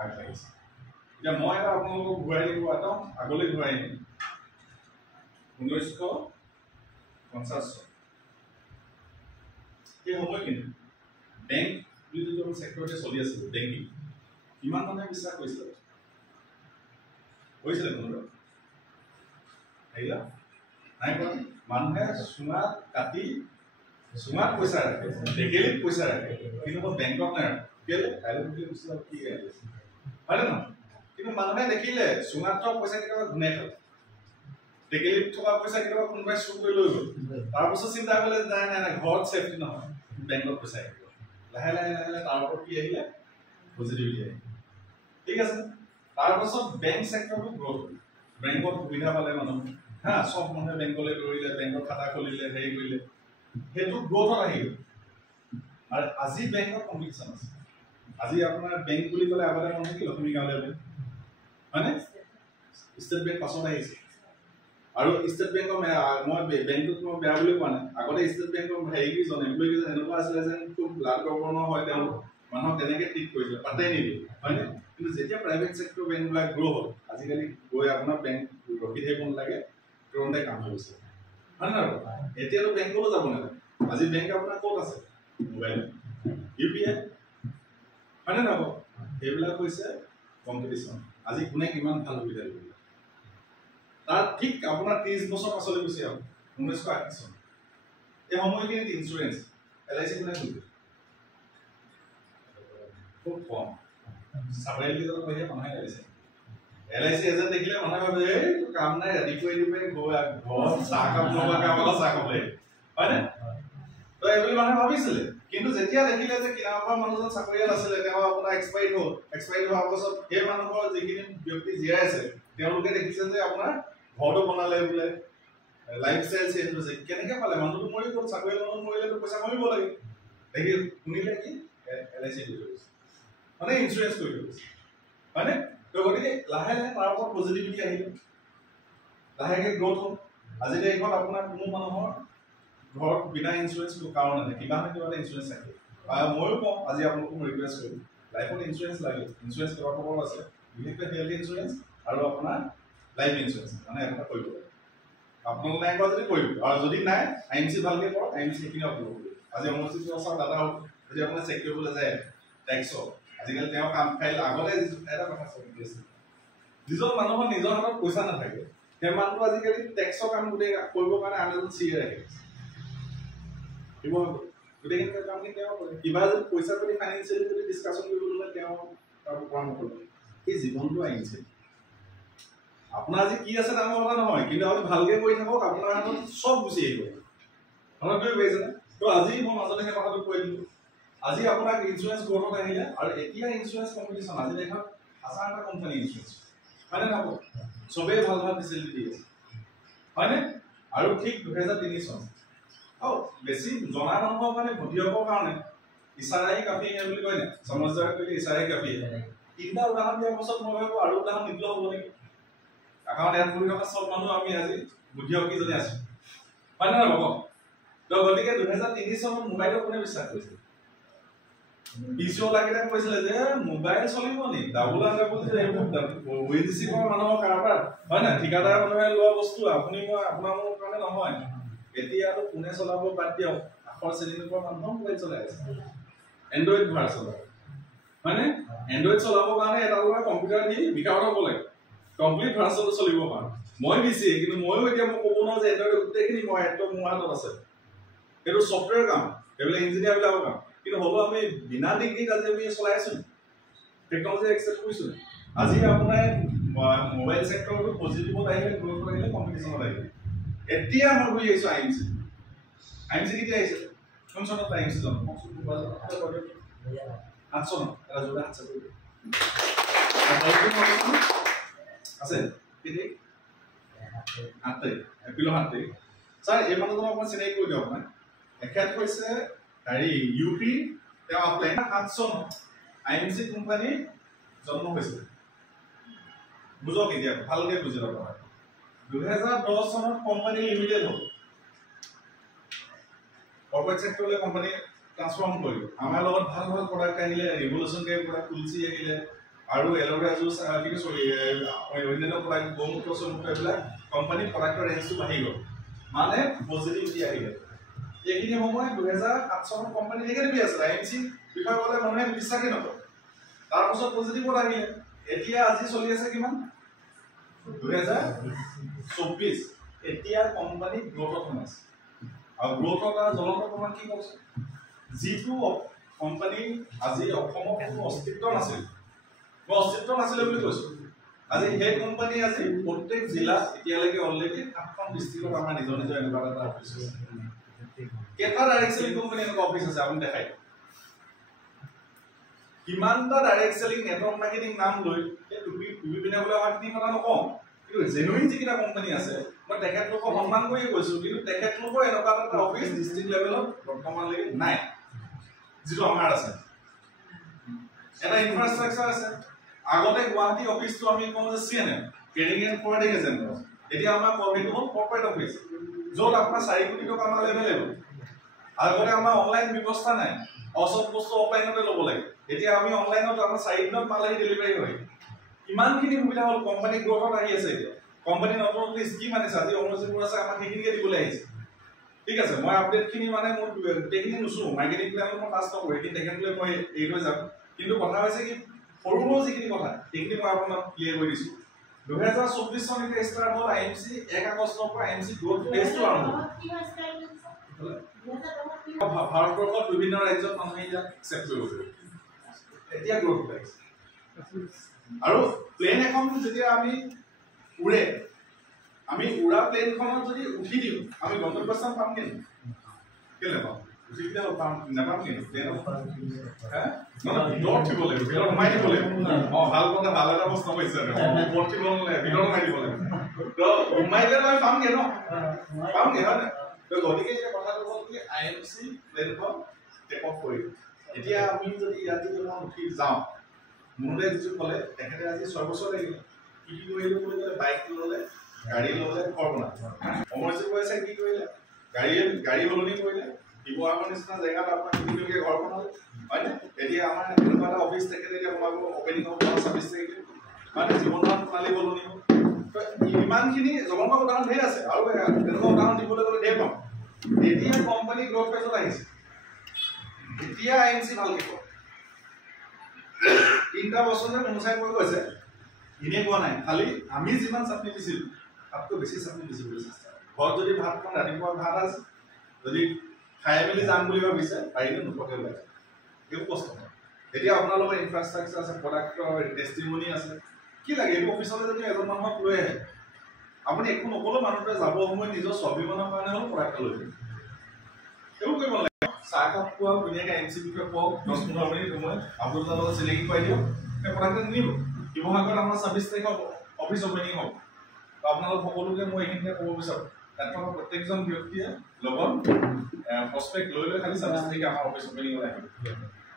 আগবাঢ়িছে এতিয়া মই এটা আপোনালোকক ঘূৰাই দিব এটা আগলৈ ঘূৰাই নিম 1950 চন এই সময়খিনি বেংক যিটো সেক্টৰতে চলি আছিল বেংকিং কিমান মানুহে বিশ্বাস কৰিছিল কোনোবা আহিলা নাই কোৱা মানুহে চুঙাত কাটি চুঙাত পইচা ৰাখে টেকেলিত পইচা ৰাখে কিন্তু মই বেংকত নাই কেলে কাইলৈ গুচি যাব কি গাই আছে হয় নহয় কিন্তু মানুহে দেখিলে চুঙাত থকা পইচা কেতিয়াবা ঘূৰাই খালে টেকেলিত থকা পইচা কেতিয়াবা কোনোবাই চুৰ কৰি লৈ গ'ল তাৰপিছত চিন্তা কৰিলে নাই নাই নাই ঘৰত ছেফটি নহয় বেংকত পইচা ৰাখিব লাহে লাহে লাহে লাহে তাৰ ওপৰত কি আহিলে পজিটিভিটি আহিলে ঠিক আছে তাৰপাছত বেংক সেক্টৰটো গ্ৰ'থ হ'ল বেংকত সুবিধা পালে মানুহ হা সব মানুহে বেংকলৈ দৌৰিলে বেংকত খাতা খুলিলে হেৰি কৰিলে সেইটো গ্ৰ'থত আহি গ'ল আৰু আজি বেংকত কম্পিটিশ্যন আছে আজি আপোনাৰ বেংক বুলি ক'লে আগতে মনে কি লক্ষ্মী গাঁৱলীয়া বেংক হয়নে ষ্টেট বেংক পাছত আহিছে আৰু ষ্টেট বেংকৰ মই বেংকটোত মই বেয়া বুলি কোৱা নাই আগতে ষ্টেট বেংকৰ হেৰি কিজন এমপ্লয়ী কিজন এনেকুৱা আছিলে যেন খুব লাভ গৱৰ্ণৰ হয় তেওঁলোক মানুহক তেনেকৈ ট্ৰিট কৰিছিলে পাত্তাই নিদিয়ে হয়নে কিন্তু যেতিয়া প্ৰাইভেট ছেক্টৰ বেংকবিলাক গ্ৰ' হ'ল আজিকালি গৈ আপোনাৰ বেংক ৰখি থাকিব নালাগে তুৰন্তে কাম হৈ গৈছে হয় নহয় এতিয়াতো বেংকলৈ যাব নালাগে আজি বেংক আপোনাৰ ক'ত আছে মোবাইল UPI হয়নে নহয় এইবিলাক হৈছে কম্পিটিশ্যন আজি কোনে কিমান ভাল সুবিধা দিব তার ঠিক আপনার 30 বছর পাছলৈ গুছি আহক 1980 চন এই সময়খিনিত ইন্স্যুরেন্স LIC কোনে খুলিব খুব কম চাকৰি দিবলৈ কয়ে মানুহে লাগিছে LIC এজেন্ট দেখিলে মানুহে ভাবে এই কাম নাই ৰাতিপুৱাই ঘৰ চাহ কাপ লগা কামত চাহ খাবলৈ হয়নে তো এইবুলি মানুহে ভাবিছিলে কিন্তু যেতিয়া দেখিলে যে কিনাৰপৰা মানুহজন চাকৰিয়াল আছিলে তেওঁ আপোনাৰ এক্সপায়াৰ্ড হোৱাৰ পাছত সেই মানুহৰ যিখিনি ব্যক্তি জীয়াই আছে তেওঁলোকে দেখিছে যে আপোনাৰ ঘৰটো বনালে বোলে লাইফষ্টাইল চেঞ্জ হৈছে কেনেকৈ পালে মানুহটো মৰি গ'ল চাকৰিয়াল মানুহ মৰিলেতো পইচা মৰিব লাগে দেখি শুনিলে কি LIC কৰি গৈছে মানে ইঞ্চুৰেঞ্চ কৰি গৈছে হয়নে তো গতিকে লাহে লাহে তাৰ ওপৰত পজিটিভিটি আহিলে লাহেকৈ গ্ৰ'থ হ'ল আজি দেশত আপোনাৰ কোনো মানুহৰ ঘৰত বিনা ইঞ্চুৰেঞ্চ কাৰণ নাই কিবা নহয় কিবা এটা ইঞ্চুৰেঞ্চ থাকে ময়ো কওঁ আজি আপোনালোকক ৰিকুৱেষ্ট কৰিম লাইফত ইঞ্চুৰেঞ্চ লাগে ইঞ্চুৰেঞ্চ কেইবাটাও আছে বিশেষকৈ হেল্থ ইঞ্চুৰেঞ্চ আৰু আপোনাৰ লাইফ ইঞ্চুৰেঞ্চ মানে এটা কৰিব আপোনালোকে নাই কৰা যদি কৰিব আৰু যদি নাই IMC ভালকৈ কৰক IMC সেইখিনি আপোনালোক কৰিব আজি অনুচিত খৰচৰ দাদা হ'ল যদি আপোনাৰ চেক কৰিবলৈ যায় টেক্সৰ আজিকালি তেওঁ কাম খাইলে আগতে এটা কথা চলি আছে যিজন মানুহৰ নিজৰ হাতত পইচা নাথাকে সেই মানুহটো আজিকালি টেক্সৰ কাম গোটেই কৰিবৰ কাৰণে আন এজন CA ৰাখে গোটেইখিনি কামখিনি তেওঁ কৰে কিবা যদি পইচা যদি ফাইনেন্সিয়েলি যদি ডিছকাশ্যন কৰিবলৈ তেওঁ তাৰ পৰামৰ্শ লয় এই জীৱনটো আহিছে আপোনাৰ আজি কি আছে ডাঙৰ কথা নহয় কিন্তু আপুনি ভালকৈ কৰি থাকক আপোনাৰ হাতত চব গুচি আহিব আপোনাক কৰি পাইছেনে তো আজি মই মাজতে সেই কথাটো কৈ দিলোঁ আজি আপোনাক ইঞ্চুৰেঞ্চ গ্ৰ'থত আহিলে আৰু এতিয়া ইঞ্চুৰেঞ্চ কম্পিটিশ্যন আজি দেশত হাজাৰটা কোম্পানী ইঞ্চুৰেঞ্চ হয়নে নহ'ব চবেই ভাল ভাল ফেচিলিটি দি আছে হয়নে আৰু ঠিক 2003 চন আৰু বেছি জনা মানুহৰ কাৰণে ভৰ্তি হ'বৰ কাৰণে ইচাৰাই কাফি বুলি কয় নাই সমজদাৰ কৰিলে ইচাৰাই কাফি তিনিটা উদাহৰণ দিয়াৰ পাছত মই ভাবোঁ আৰু উদাহৰণ নিদিলেও হ'ব নেকি কাৰণ ইয়াত পঢ়ি থকা চব মানুহ আমি আজি বুদ্ধিয়কীজনে আছো হয় নহয় হ'ব তো গতিকে 2003 চনত মোবাইলক কোনে বিশ্বাস কৰিছিল পিছলাকেইটা কৈছিলে যে মোবাইল চলিব নি ডাবল ONGC কৰা মানুহৰ কাৰবাৰ হয় না ঠিকাদাৰ মানুহে লোৱা বস্তু আপুনি মই আপোনাৰ মোৰ কাৰণে নহয় এতিয়াতো কোনে চলাব বাদ দিয়ক আখৰ শ্ৰেণী নোপোৱা মানুহ মোবাইল চলাই আছে এণ্ড্ৰইড ভাৰ্চন হয়নে এণ্ড্ৰইড চলাবৰ কাৰণে এটা লগা কম্পিউটাৰ দি বিকাশত হ'ব লাগে কমপ্লিট ভাৰ্চনটো চলিব কাৰণে মই বিচি কিন্তু ময়ো এতিয়া মই ক'ব নোৱাৰো যে এণ্ড্ৰইড গোটেইখিনি মই একদম মোৰ হাতত আছে সেইটো ছফ্টৱেৰ কাম এইবিলাক ইঞ্জিনিয়াৰবিলাকৰ কাম কিন্তু হ'লেও আমি বিনা ডিগ্ৰীত আজি আমি চলাই আছো টেকনলজি একচেপ্ট কৰিছো আজি আপোনাৰ মোবাইল ছেক্টৰটো পজিটিভত আহিলে গ্ৰ'থ আহিলে কম্পিটিশ্যনত আহিলে এতিয়া মই গৈ আহিছো IMC কেতিয়া আহিছে কোন চনত IMC জন্ম 8 চনত এটা জোৰা হাত চাব আছে কেতিয়া 8 তাৰিখ এপ্ৰিলৰ 7 তাৰিখ ছাৰ এই মানুহজনক মই চিনাকি কৰি দিওঁ আপোনাক এখেত হৈছে হেৰি UP তেওঁ এপ্লাই 7 চনত IMC কোম্পানী জন্ম হৈছিল বুজক এতিয়া ভালকৈ বুজি লওক 2010 চনত কোম্পানী লিমিটেড হ'ল কৰ্পৰেট সেক্টৰলৈ কোম্পানী ট্ৰান্সফৰ্ম কৰিল আমাৰ লগত ভাল ভাল প্ৰডাক্ট আহিলে ৰিভলিউচন প্ৰডাক্ট তুলসী আহিলে আৰু এল'ভেৰা জুচ ঠিক আছে অন্যান্য প্ৰডাক্ট গোমূত্ৰ চমূত্ৰ এইবিলাক কোম্পানীৰ প্ৰডাক্টৰ ৰেঞ্জটো বাঢ়ি গ'ল মানে পজিটিভিটি আহি গ'ল এইখিনি সময় 2007 চনত কোম্পানী নেগেটিভ আছিল আইএমচি বিষয়ে ক'লে মানুহে বিশ্বাসেই নকৰে তাৰপাছত পজিটিভত আহিলে এতিয়া আজি চলি আছে কিমান 2024 এতিয়া কোম্পানী গ্ৰোথত সোমাইছে আৰু গ্ৰোথৰ এটা জ্বলন্ত প্ৰমাণ কি কৈছে যিটো কোম্পানী আজি অসমত কোনো অস্তিত্ব নাছিল বুলি কৈছো আজি সেই কোম্পানী আজি প্ৰত্যেক জিলা এতিয়ালৈকে অলৰেডি 7খন ডিষ্ট্ৰিক্টত আমাৰ নিজৰ এনেকুৱা এটা অফিচ আছে কেইটা ডাইৰেক্ট চেলিং কোম্পানী এনেকুৱা অফিচ আছে আপুনি দেখাই কিমানটা ডাইৰেক্ট চেলিং নেটৱৰ্ক মাৰ্কেটিং নাম লৈ এই টুপি পিনে বোলে মাৰ্কেটিং কথা নকওঁ কিন্তু জেনুইন যিকেইটা কোম্পানী আছে মই তেখেতলোকক সন্মান কৰিয়ে কৈছো কিন্তু তেখেতলোকৰ এনেকুৱা এটা অফিচ ডিষ্ট্ৰিক্ট লেভেলত বৰ্তমানলৈকে নাই যিটো আমাৰ আছে এটা ইনফ্ৰাষ্ট্ৰাকচাৰ আছে আগতে গুৱাহাটী অফিসটো আমি কোন CNM trading and forwarding agent এতিয়া আমাৰ কমিটি হ'ল কৰ্পৰেট অফিস য'ত আপোনাৰ 4 কোটি টকা মাল এভেইলেবল আগতে আমাৰ অনলাইন ব্যৱস্থা নাই অসব বস্তু অফলাইনতে ল'ব লাগে এতিয়া আমি অনলাইনত আমাৰ 4 দিনত মাল আহি ডেলিভাৰী হয় ইমানখিনি সুবিধা হ'ল কোম্পানী গ্ৰোথত আহি আছে এতিয়া কোম্পানী নতুনলি স্কিম আনিছে আজি অমৰজিপুৰ আছে আমাক সেইখিনিকে দিবলৈ আহিছে ঠিক আছে মই আপডেটখিনি মানে মোৰ টেকনিক নুচো মাৰ্কেটিং প্লেনত মই পাছ নকৰো এদিন তেখেতলৈ মই এই লৈ যাম কিন্তু কথা হৈছে কি সৰু সৰু যিখিনি কথা সেইখিনি মই আপোনাক ক্লিয়াৰ কৰি দিছো 2024 চন এতিয়া ষ্টাৰ্ট হ'ল আইএমসি 1 আগষ্টৰ পৰা আইএমসি গ্ৰোথ ফেজটো আৰম্ভ ভাৰতবৰ্ষত বিভিন্ন ৰাজ্যত মানুহে ইয়াক একচেপ্ট কৰিব এতিয়া গ্ৰোথ পাইছে আৰু প্লেন এখন যেতিয়া আমি উৰে আমি উৰা প্লেনখনত যদি উঠি দিওঁ আমি গন্তব্যস্থান পাম নেকি কেলে পাম উঠিলে পাম নাপাম নেকি প্লেন হ্যাঁ মানে ভিতৰত থিব লাগিব ভিতৰত সোমাই দিব লাগিব ভাল কথা ভাল এটা প্ৰশ্ন কৈছে ভিতৰত থিব নালাগে ভিতৰত সোমাই দিব লাগিব তো সোমাইলে আমি পামগে ন পামগে হয় তো গতিকে এই কথাটো হ'ল কি আইএমসি প্লেনখন টেক অফ কৰি এতিয়া আমি যদি ইয়াত যদি উঠি যাওঁ মুনুদে যিটো ক'লে তেখেতে আজি 6 বছৰ লাগিলে কি কৰিলে বুলি বাইক ল'লে গাড়ী ল'লে ঘৰ বনালে অমৰজিৎ কৈছে কি কৰিলে গাড়ী সলনি কৰিলে শিৱসাগৰ নিচিনা জেগাত আপোনাৰ কিনিকে ঘৰ বনালে হয়নে এতিয়া আমাৰ এনেকুৱা এটা অফিচ তেখেতে এতিয়া বনাব অপেনিং হ'ব 26 তাৰিখে মানে জীৱনৰ প্ৰণালী সলনি হ'ব ইমানখিনি জ্বলন্ত উদাহৰণ ধেৰ আছে আৰু তেনেকুৱা উদাহৰণ দিবলৈ গ'লে ধেৰ পাম এতিয়া কোম্পানী গ্ৰোথ ফেজত আহিছে এতিয়া আইএমসি ভালকে কয় 3টা বছৰ যে মনুচাই কৈ গৈছে ইনে কোৱা নাই খালি আমি যিমান চাপনি দিছিল তাতকৈ বেছি চাপনি দিছিলোঁ চেষ্টা ঘৰত যদি ভাতখন ৰাতিপুৱা ভাত আছে যদি খাই মেলি যাম বুলি ভাবিছে পাৰিলে নোপোৱাকৈ ওলাই একো কষ্ট নহয় এতিয়া আপোনালোকৰ ইনফ্ৰাষ্ট্ৰাকচাৰ আছে প্ৰডাক্টৰ টেষ্টিমনি আছে কি লাগে এইটো অফিচলৈ যদি এজন মানুহক লৈ আহে আপুনি একো নকলেও মানুহটোৱে যাব সময় নিজৰ স্বাভিমানৰ কাৰণে হ'ল প্ৰডাক্ট লৈ যায় এইবোৰ কৰিব নালাগে চাহকাপ খোৱা ধুনীয়াকৈ এমচি বিষয়ে কওক 10-15 মিনিট সময় আপোনালোকৰ লগত চিনাকি পাই দিয়ক সেই প্ৰডাক্টটো নিব শিৱসাগৰত আমাৰ 26 তাৰিখত অফিচ অপেনিং হ'ব আপোনালোক সকলোকে মই এইখিনিতে ক'ব বিচাৰোঁ তাত থকা প্ৰত্যেকজন ব্যক্তিয়ে লগত প্ৰস্পেক্ট লৈ খালি 26 তাৰিখে আমাৰ অফিচ অপেনিঙলৈ আহিব